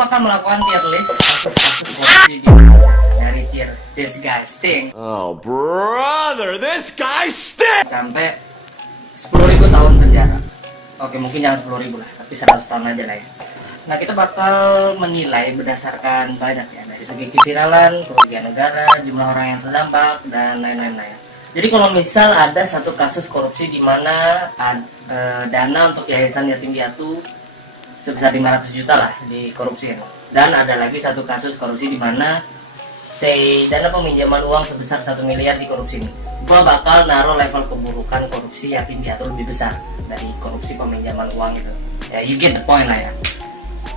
bakal melakukan tier list kasus-kasus korupsi di Indonesia dari tier this guy stink. Oh brother, this guy stink. Sampai 10.000 tahun penjara. Oke, mungkin jangan 10.000 lah, tapi 100 tahun aja lah ya. Nah, kita bakal menilai berdasarkan banyak ya, dari segi keviralan, kerugian negara, jumlah orang yang terdampak, dan lain-lain. Jadi kalau misal ada satu kasus korupsi di mana dana untuk yayasan yatim piatu sebesar 500 juta lah dikorupsi, dan ada lagi satu kasus korupsi di mana dana peminjaman uang sebesar 1 miliar dikorupsi nih, gua bakal naruh level keburukan korupsi yatim piatu lebih besar dari korupsi peminjaman uang itu. Ya, you get the point lah ya.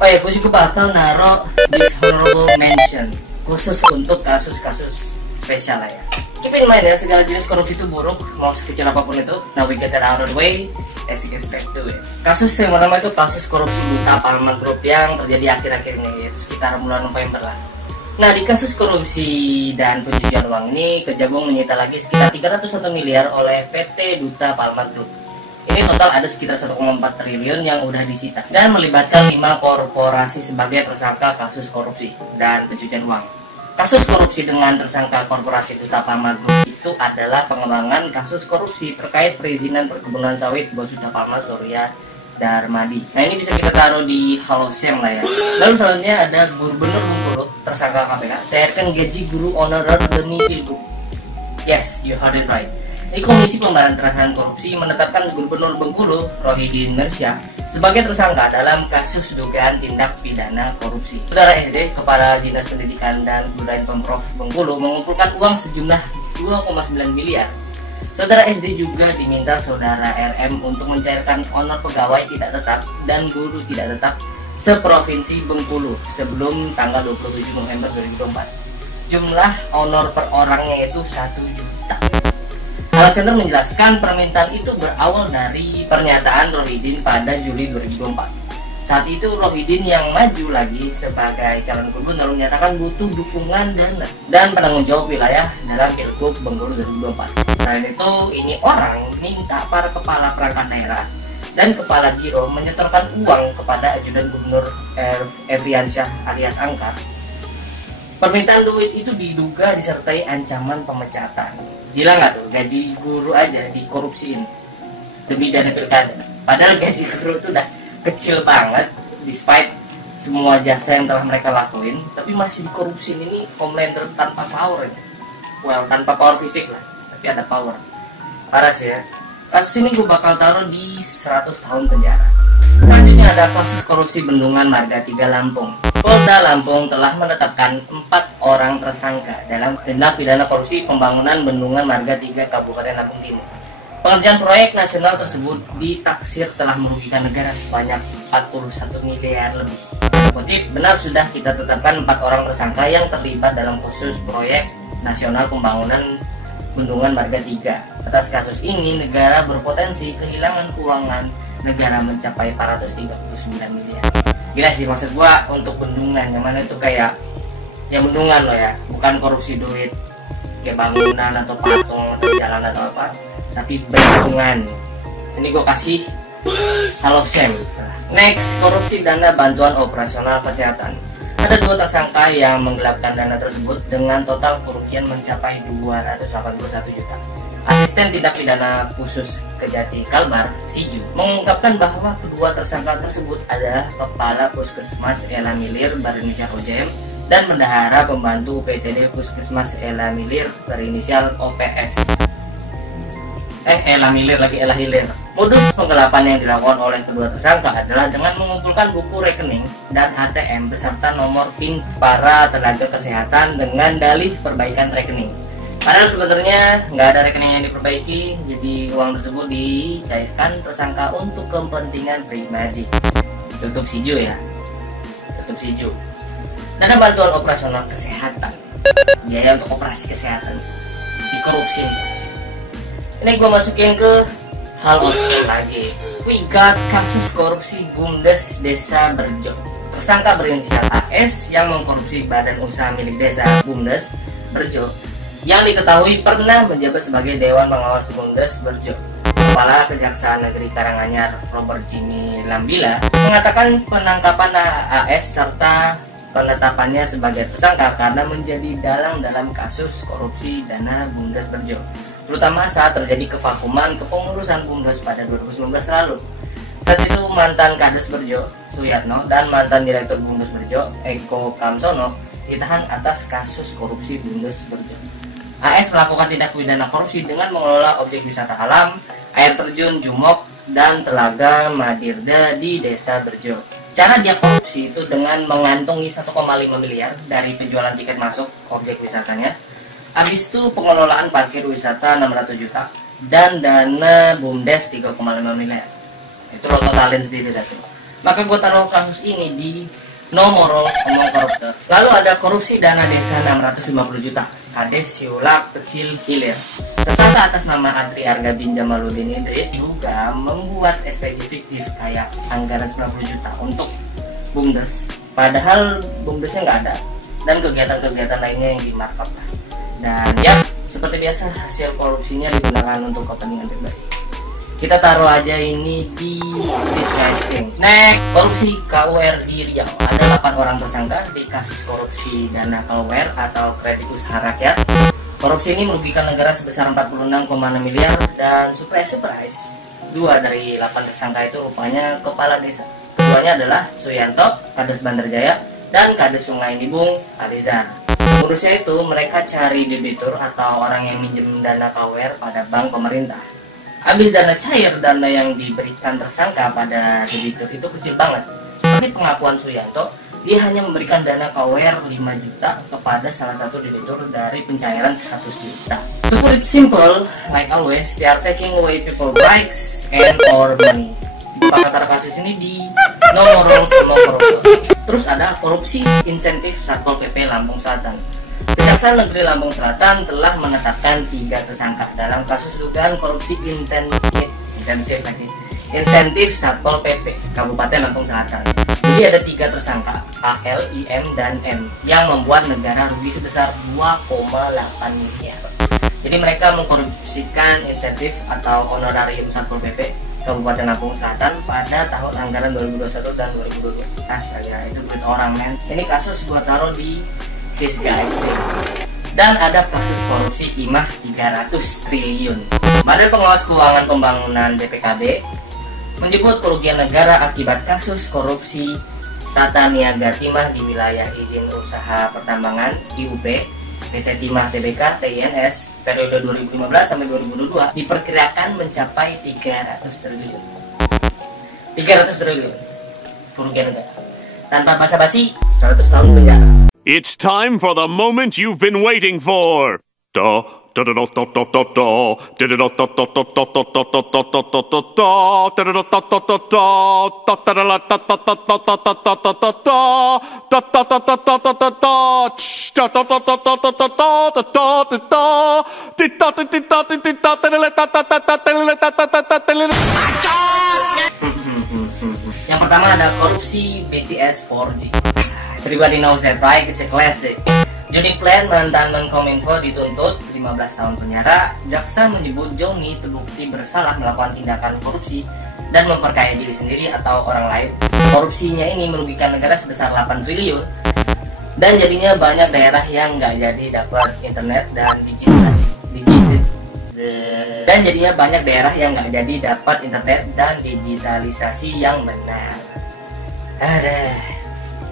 Oh ya, gue juga bakal naruh dishonorable mention khusus untuk kasus-kasus spesial lah ya. Keep in mind ya, segala jenis korupsi itu buruk, mau sekecil apapun itu. Now we get that out of the way, let's get straight to it. Kasus yang pertama itu kasus korupsi Duta Palma Group yang terjadi akhir-akhir ini, yaitu sekitar bulan November lah. Nah, di kasus korupsi dan pencucian uang ini, Kejagung menyita lagi sekitar 301 miliar oleh PT Duta Palma Group. Ini total ada sekitar 1,4 triliun yang udah disita dan melibatkan 5 korporasi sebagai tersangka kasus korupsi dan pencucian uang. Kasus korupsi dengan tersangka korporasi Duta Palma Group itu adalah pengembangan kasus korupsi terkait perizinan perkebunan sawit Bos Duta Palma Surya Darmadi. Nah, ini bisa kita taruh di Halosem lah ya. Lalu selanjutnya ada Gubernur Bengkulu tersangka KPK cairkan gaji guru honorer demi Pilgub. Yes, you heard it right. Ini Komisi Pemberantasan Korupsi menetapkan Gubernur Bengkulu Rohidin Mersya sebagai tersangka dalam kasus dugaan tindak pidana korupsi. Saudara SD, Kepala Dinas Pendidikan dan Kebudayaan Pemprov Bengkulu mengumpulkan uang sejumlah 2,9 miliar. Saudara SD juga diminta Saudara RM untuk mencairkan honor pegawai tidak tetap dan guru tidak tetap seprovinsi Bengkulu sebelum tanggal 27 November 2024. Jumlah honor per orangnya itu 1 juta. Center menjelaskan permintaan itu berawal dari pernyataan Rohidin pada Juli 2024. Saat itu Rohidin yang maju lagi sebagai calon gubernur menyatakan butuh dukungan dana dan penanggung jawab wilayah dalam Pilgub Bengkulu 2024. Selain itu, ini orang minta para kepala perangkat daerah dan kepala giro menyetorkan uang kepada ajudan gubernur Evriansyah alias Angkar. Permintaan duit itu diduga disertai ancaman pemecatan. Gila nggak tuh, gaji guru aja dikorupsiin demi dana pilkada. Padahal gaji guru itu udah kecil banget despite semua jasa yang telah mereka lakuin, tapi masih dikorupsiin. Ini Homelander tanpa power ya. Well, tanpa power fisik lah, tapi ada power. Parah sih ya. Kasus ini gue bakal taruh di 100 tahun penjara. Selanjutnya ada kasus korupsi Bendungan Marga 3 Lampung. Polda Lampung telah menetapkan 4 orang tersangka dalam tindak pidana korupsi pembangunan Bendungan Marga 3 Kabupaten Lampung Timur. Pengerjaan proyek nasional tersebut ditaksir telah merugikan negara sebanyak 41 miliar lebih. Kutip, benar sudah kita tetapkan 4 orang tersangka yang terlibat dalam khusus proyek nasional pembangunan Bendungan Marga 3. Atas kasus ini, negara berpotensi kehilangan keuangan negara mencapai 439 miliar. Gila sih, maksud gua untuk bendungan yang mana itu kayak ya bendungan loh ya, bukan korupsi duit kayak bangunan atau patung atau jalan atau apa, tapi bendungan. Ini gua kasih Halosem. Next, korupsi dana bantuan operasional kesehatan. Ada 2 tersangka yang menggelapkan dana tersebut dengan total kerugian mencapai 281 juta. Asisten Tindak Pidana Khusus Kejati Kalbar, Siju, mengungkapkan bahwa kedua tersangka tersebut adalah Kepala Puskesmas Ela Milir berinisial OJM dan Bendahara Pembantu PTD Puskesmas Ela Milir berinisial OPS. Ela Hilir. Modus penggelapan yang dilakukan oleh kedua tersangka adalah dengan mengumpulkan buku rekening dan ATM beserta nomor PIN para tenaga kesehatan dengan dalih perbaikan rekening. Padahal sebenarnya nggak ada rekening yang diperbaiki, jadi uang tersebut dicairkan tersangka untuk kepentingan pribadi. Tutup Siju ya, tutup Siju. Dana bantuan operasional kesehatan, biaya untuk operasi kesehatan dikorupsi. Ini gue masukin ke Halosem lagi. We got kasus korupsi Bumdes Desa Berjo. Tersangka berinisial AS yang mengkorupsi badan usaha milik desa Bumdes Berjo yang diketahui pernah menjabat sebagai Dewan Pengawas Bumdes Berjo. Kepala Kejaksaan Negeri Karanganyar Robert Jimmy Lambila mengatakan penangkapan AS serta penetapannya sebagai tersangka karena menjadi dalang dalam kasus korupsi dana BUMDes Berjo, terutama saat terjadi kevakuman kepengurusan BUMDes pada 2019 lalu. Saat itu mantan Kades Berjo, Suyatno, dan mantan Direktur BUMDes Berjo, Eko Kamsono, ditahan atas kasus korupsi BUMDes Berjo. AS melakukan tindak pidana korupsi dengan mengelola objek wisata alam, air terjun Jumok, dan Telaga Madirda di Desa Berjo. Cara dia korupsi itu dengan mengantongi 1,5 miliar dari penjualan tiket masuk objek wisatanya. Habis itu pengelolaan parkir wisata 600 juta dan dana BUMDes 3,5 miliar. Itu lo totalin sendiri dah tuh. Maka gue taruh kasus ini di nomor omong koruptor. Lalu ada korupsi dana desa 650 juta. Kades Siulak Kecil Hilir. Tersangka atas nama Adri Arga bin Jamaluddin Idris juga membuat SPG fiktif kayak anggaran 90 juta untuk BUMDes. Padahal BUMDesnya nggak ada dan kegiatan-kegiatan lainnya yang dimarkup lah. Dan ya seperti biasa hasil korupsinya digunakan untuk kepentingan pribadi. Kita taruh aja ini di Disguise Games. Next, korupsi KUR di Riau. Ada 8 orang tersangka di kasus korupsi dana KUR atau kredit usaha rakyat. Korupsi ini merugikan negara sebesar 46,6 miliar dan surprise 2 dari 8 tersangka itu rupanya kepala desa. Keduanya adalah Suyanto, Kades Bandar Jaya, dan Kades Sungai Nibung, Alizar. Urusnya itu mereka cari debitur atau orang yang minjem dana KUR pada bank pemerintah. Habis dana cair, dana yang diberikan tersangka pada debitur itu kecil banget. Seperti pengakuan Suyanto, dia hanya memberikan dana KUR 5 juta kepada salah satu debitur dari pencairan 100 juta. To put it simple, like always, they are taking away people rights and or money. Pakar kasus ini di nomor sama koruptor. Terus ada korupsi insentif Satpol PP Lampung Selatan. Kejaksaan Negeri Lampung Selatan telah menetapkan 3 tersangka dalam kasus dugaan korupsi insentif Satpol PP Kabupaten Lampung Selatan. Jadi ada 3 tersangka AL, IM, dan M yang membuat negara rugi sebesar 2,8 miliar. Jadi mereka mengkorupsikan insentif atau honorarium Satpol PP Kabupaten Lampung Selatan pada tahun anggaran 2021 dan 2022. Astaga, itu duit orang men. Ini kasus gua taruh di Disguise Games. Dan ada kasus korupsi timah 300 triliun. Badan Pengawas Keuangan Pembangunan BPKB menyebut kerugian negara akibat kasus korupsi tata niaga timah di wilayah izin usaha pertambangan IUP PT Timah Tbk TINS periode 2015 sampai 2022 diperkirakan mencapai 300 triliun. 300 triliun kerugian negara. Tanpa basa-basi, 100 tahun penjara. It's time for the moment you've been waiting for. Yang pertama ada korupsi BTS 4G. Everybody knows that, right? It's a classic. Johnny Plan, mantan Menkominfo, dituntut 15 tahun penjara. Jaksa menyebut Johnny terbukti bersalah melakukan tindakan korupsi dan memperkaya diri sendiri atau orang lain. Korupsinya ini merugikan negara sebesar 8 triliun. Dan jadinya banyak daerah yang nggak jadi dapat internet dan digitalisasi yang benar.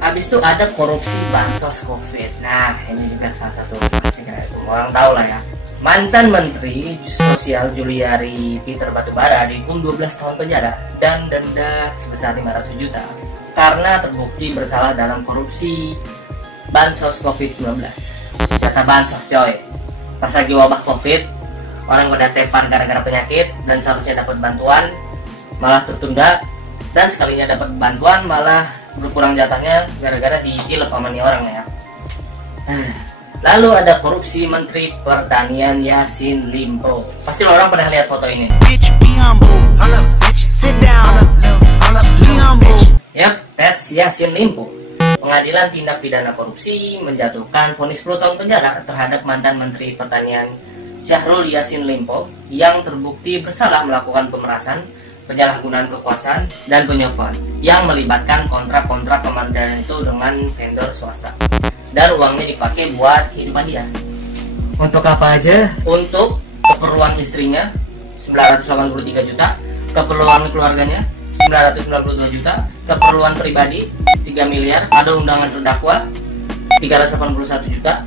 Habis itu ada korupsi bansos COVID. Nah, ini juga salah satu yang semua orang tahu lah ya. Mantan Menteri Sosial Juliari Peter Batubara dihukum 12 tahun penjara dan denda sebesar 500 juta karena terbukti bersalah dalam korupsi bansos COVID-19. Data bansos coy. Pas lagi wabah COVID, orang pada tepar gara-gara penyakit dan seharusnya dapat bantuan malah tertunda, dan sekalinya dapat bantuan malah berkurang jatahnya gara-gara digilep sama nih orang ya. Lalu ada korupsi Menteri Pertanian Yassin Limpo. Pasti orang pernah lihat foto ini. Yap, that's Yassin Limpo. Pengadilan Tindak Pidana Korupsi menjatuhkan vonis 10 tahun penjara terhadap mantan Menteri Pertanian Syahrul Yassin Limpo yang terbukti bersalah melakukan pemerasan, penyalahgunaan kekuasaan, dan penyuapan yang melibatkan kontrak-kontrak kementerian itu dengan vendor swasta. Dan uangnya dipakai buat kehidupan dia. Untuk apa aja? Untuk keperluan istrinya 983 juta, keperluan keluarganya 992 juta, keperluan pribadi 3 miliar, ada undangan terdakwa 381 juta,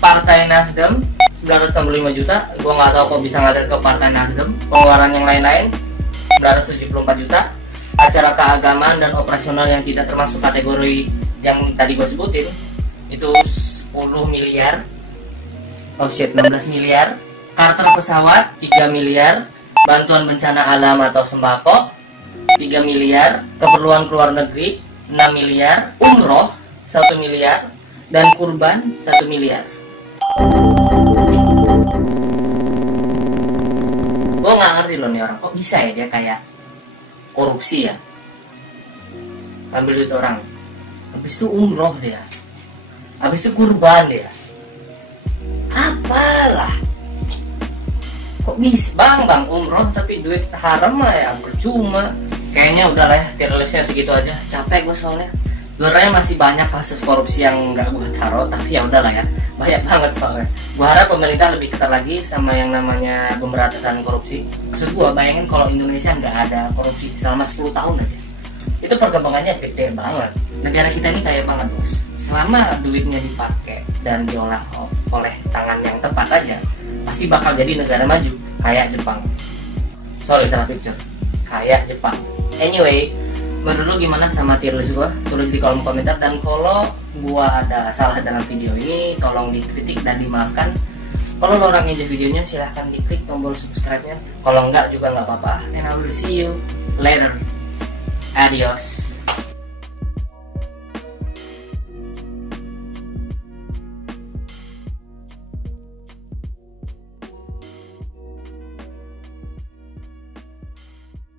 Partai Nasdem 965 juta, gua nggak tahu kok bisa ngalir ke Partai Nasdem, pengeluaran yang lain-lain 974 juta, acara keagamaan dan operasional yang tidak termasuk kategori yang tadi gue sebutin itu 10 miliar, 16 miliar, charter pesawat 3 miliar, bantuan bencana alam atau sembako 3 miliar, keperluan keluar negeri 6 miliar, umroh 1 miliar, dan kurban 1 miliar. Gue nggak ngerti loh nih orang, kok bisa ya dia kayak korupsi ya, ambil duit orang, habis itu umroh dia, habis itu kurban dia, apalah, kok bisa bang umroh tapi duit haram mah ya percuma. Kayaknya udah lah ya, tier listnya segitu aja, capek gue soalnya. Sebenarnya masih banyak kasus korupsi yang nggak gue taruh, tapi ya udahlah ya, banyak banget soalnya. Gue harap pemerintah lebih ketat lagi sama yang namanya pemberantasan korupsi. Maksud gue, bayangin kalau Indonesia nggak ada korupsi selama 10 tahun aja, itu perkembangannya gede banget. Negara kita ini kaya banget bos. Selama duitnya dipakai dan diolah oleh tangan yang tepat aja, pasti bakal jadi negara maju kayak Jepang. Sorry salah picture, kayak Jepang. Anyway, menurut lu gimana sama tier list gua? Tulis di kolom komentar, dan kalau gua ada salah dalam video ini tolong dikritik dan dimaafkan. Kalau lo orang enjoy videonya silahkan diklik tombol subscribe-nya. Kalau enggak juga nggak apa-apa. And I will see you later. Adios.